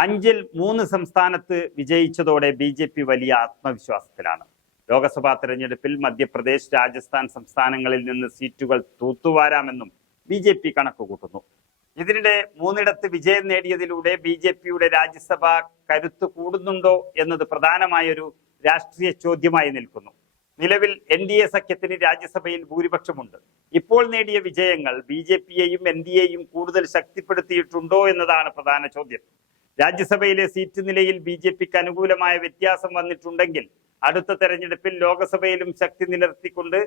5-ൽ 3 സംസ്ഥാനത്ത് വിജയിച്ചതോടെ ബി.ജെ.പി. വലിയ ആത്മവിശ്വാസത്തിലാണ്. ലോക്സഭാ തെരഞ്ഞെടുപ്പിൽ മധ്യപ്രദേശ്, രാജസ്ഥാൻ സംസ്ഥാനങ്ങളിൽ നിന്ന് സീറ്റുകൾ തൂത്തുവാരാമെന്നും ബി.ജെ.പി. കണക്കുകൂട്ടുന്നു. ഇതിനിടെ 3ഇടത്ത് വിജയം നേടിയതിലൂടെ ബി.ജെ.പിയുടെ രാജ്യസഭാ കരുത്ത് കൂടുന്നുണ്ടോ എന്നത് പ്രധാനമായൊരു രാഷ്ട്രീയ ചോദ്യമായി നിൽക്കുന്നു. നിലവിൽ എൻ.ഡി.എ സഖ്യത്തിന് രാജ്യസഭയിൽ ഭൂരിപക്ഷമുണ്ട്. ഇപ്പോൾ നേടിയ വിജയങ്ങൾ ബി.ജെ.പിയെയും എൻ.ഡി.എയും കൂടുതൽ ശക്തിപ്പെടുത്തിയിട്ടുണ്ടോ എന്നതാണ് പ്രധാന ചോദ്യം. രാജ്യസഭയിലെ സീറ്റ് നിലയിൽ ബി.ജെ.പിക്ക് അനുകൂലമായ വ്യത്യാസം വന്നിട്ടുണ്ടെങ്കിൽ അടുത്ത തെരഞ്ഞെടുപ്പിൽ ലോക്സഭയിലും ശക്തി നിലനിർത്തിക്കൊണ്ട്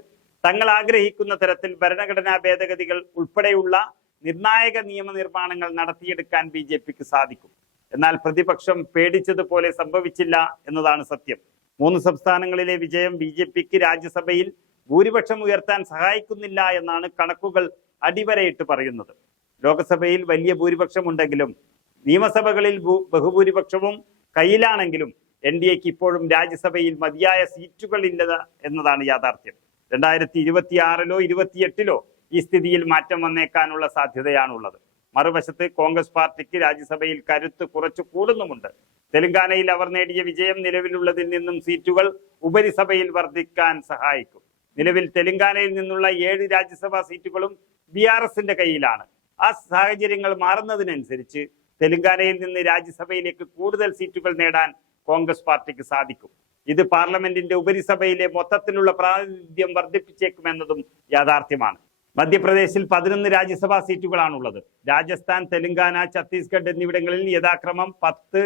തങ്ങൾ ആഗ്രഹിക്കുന്ന തരത്തിൽ ഭരണഘടനാ ഭേദഗതികൾ ഉൾപ്പെടെയുള്ള നിർണായക നിയമനിർമ്മാണങ്ങൾ നടത്തിയെടുക്കാൻ ബി.ജെ.പിക്ക് സാധിക്കും. എന്നാൽ പ്രതിപക്ഷം പേടിച്ചതുപോലെ സംഭവിച്ചില്ല എന്നതാണ് സത്യം. 3 സംസ്ഥാനങ്ങളിലെ വിജയം ബി.ജെ.പിക്ക് രാജ്യസഭയിൽ ഭൂരിപക്ഷം ഉയർത്താൻ സഹായിക്കുന്നില്ല എന്നാണ് കണക്കുകൾ അടിവരയിട്ട് പറയുന്നത്. ലോക്സഭയിൽ വലിയ ഭൂരിപക്ഷമുണ്ടെങ്കിലും നിയമസഭകളിൽ ബഹുഭൂരിപക്ഷവും കയ്യിലാണെങ്കിലും എൻ.ഡി.എക്ക് ഇപ്പോഴും രാജ്യസഭയിൽ മതിയായ സീറ്റുകളില്ല എന്നതാണ് യാഥാർത്ഥ്യം. 2026-ലോ 28-ലോ ഈ സ്ഥിതിയിൽ മാറ്റം വന്നേക്കാനുള്ള സാധ്യതയാണുള്ളത്. മറുവശത്ത് കോൺഗ്രസ് പാർട്ടിക്ക് രാജ്യസഭയിൽ കരുത്ത് കുറച്ചു കൂടുന്നുമുണ്ട്. തെലങ്കാനയിൽ അവർ നേടിയ വിജയം നിലവിലുള്ളതിൽ നിന്നും സീറ്റുകൾ ഉപരിസഭയിൽ വർദ്ധിക്കാൻ സഹായിക്കും. നിലവിൽ തെലങ്കാനയിൽ നിന്നുള്ള 7 രാജ്യസഭാ സീറ്റുകളും ബി.ആർ.എസിന്റെ കയ്യിലാണ്. ആ സാഹചര്യങ്ങൾ മാറുന്നതിനനുസരിച്ച് തെലങ്കാനയിൽ നിന്ന് രാജ്യസഭയിലേക്ക് കൂടുതൽ സീറ്റുകൾ നേടാൻ കോൺഗ്രസ് പാർട്ടിക്ക് സാധിക്കും. ഇത് പാർലമെന്റിന്റെ ഉപരിസഭയിലെ മൊത്തത്തിലുള്ള പ്രാതിനിധ്യം വർദ്ധിപ്പിച്ചേക്കുമെന്നതും യാഥാർത്ഥ്യമാണ്. മധ്യപ്രദേശിൽ 11 രാജ്യസഭാ സീറ്റുകളാണുള്ളത്. രാജസ്ഥാൻ, തെലങ്കാന, ഛത്തീസ്ഗഡ് എന്നിവിടങ്ങളിൽ യഥാക്രമം 10,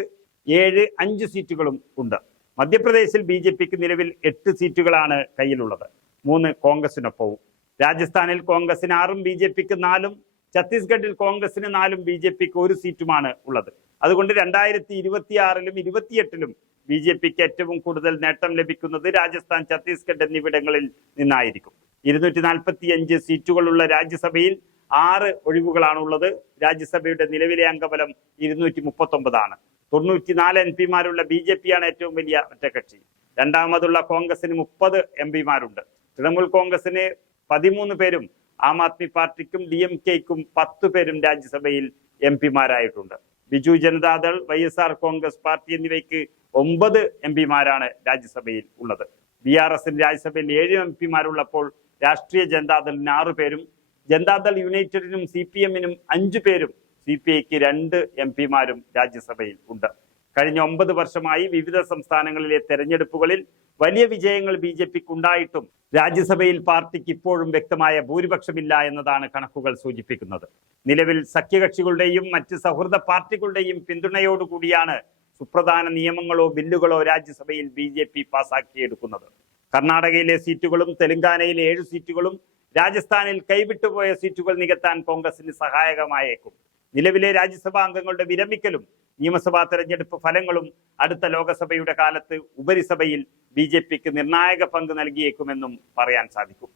7, 5 സീറ്റുകളും ഉണ്ട്. മധ്യപ്രദേശിൽ ബി.ജെ.പിക്ക് നിലവിൽ 8 സീറ്റുകളാണ് കയ്യിലുള്ളത്, 3 കോൺഗ്രസിനൊപ്പവും. രാജസ്ഥാനിൽ കോൺഗ്രസിന് 6-ഉം ബി.ജെ.പിക്ക് 4-ഉം, ഛത്തീസ്ഗഡിൽ കോൺഗ്രസിന് 4-ഉം ബി.ജെ.പിക്ക് 1 സീറ്റുമാണ് ഉള്ളത്. അതുകൊണ്ട് 2026-ലും 28-ലും ബി.ജെ.പിക്ക് ഏറ്റവും കൂടുതൽ നേട്ടം ലഭിക്കുന്നത് രാജസ്ഥാൻ, ഛത്തീസ്ഗഡ് എന്നിവിടങ്ങളിൽ നിന്നായിരിക്കും. 245 സീറ്റുകളുള്ള രാജ്യസഭയിൽ 6 ഒഴിവുകളാണുള്ളത്. രാജ്യസഭയുടെ നിലവിലെ അംഗബലം 239 ആണ്. 94 എം.പിമാരുള്ള ബി.ജെ.പിയാണ് ഏറ്റവും വലിയ ഒറ്റകക്ഷി. രണ്ടാമതുള്ള കോൺഗ്രസിന് 30 എം.പിമാരുണ്ട്. തൃണമൂൽ കോൺഗ്രസിന് 13 പേരും ആം ആദ്മി പാർട്ടിക്കും ഡി.എം.കെയ്ക്കും 10 പേരും രാജ്യസഭയിൽ എം.പിമാരായിട്ടുണ്ട്. ബിജു ജനതാദൾ, വൈ.എസ്.ആർ കോൺഗ്രസ് പാർട്ടി എന്നിവയ്ക്ക് 9 എം.പിമാരാണ് രാജ്യസഭയിൽ ഉള്ളത്. ബി.ആർ.എസിന് രാജ്യസഭയിൽ 7 എം.പിമാരുള്ളപ്പോൾ രാഷ്ട്രീയ ജനതാദളിന് 6 പേരും, ജനതാദൾ യുണൈറ്റഡിനും CPM-നും 5 പേരും, CPI-ക്ക് 2 എം.പിമാരും രാജ്യസഭയിൽ ഉണ്ട്. കഴിഞ്ഞ 9 വർഷമായി വിവിധ സംസ്ഥാനങ്ങളിലെ തെരഞ്ഞെടുപ്പുകളിൽ വലിയ വിജയങ്ങൾ ബി.ജെ.പിക്ക് ഉണ്ടായിട്ടും രാജ്യസഭയിൽ പാർട്ടിക്ക് ഇപ്പോഴും വ്യക്തമായ ഭൂരിപക്ഷമില്ല എന്നതാണ് കണക്കുകൾ സൂചിപ്പിക്കുന്നത്. നിലവിൽ സഖ്യകക്ഷികളുടെയും മറ്റ് സൗഹൃദ പാർട്ടികളുടെയും പിന്തുണയോടുകൂടിയാണ് സുപ്രധാന നിയമങ്ങളോ ബില്ലുകളോ രാജ്യസഭയിൽ ബി.ജെ.പി. പാസാക്കിയെടുക്കുന്നത്. കർണാടകയിലെ സീറ്റുകളും തെലങ്കാനയിലെ 7 സീറ്റുകളും രാജസ്ഥാനിൽ കൈവിട്ടുപോയ സീറ്റുകൾ നികത്താൻ കോൺഗ്രസിന് സഹായകമായേക്കും. നിലവിലെ രാജ്യസഭാ അംഗങ്ങളുടെ വിരമിക്കലും നിയമസഭാ തെരഞ്ഞെടുപ്പ് ഫലങ്ങളും അടുത്ത ലോക്സഭയുടെ കാലത്ത് ഉപരിസഭയിൽ ബി.ജെ.പിക്ക് നിർണായക പങ്ക് നൽകിയേക്കുമെന്നും പറയാൻ സാധിക്കും.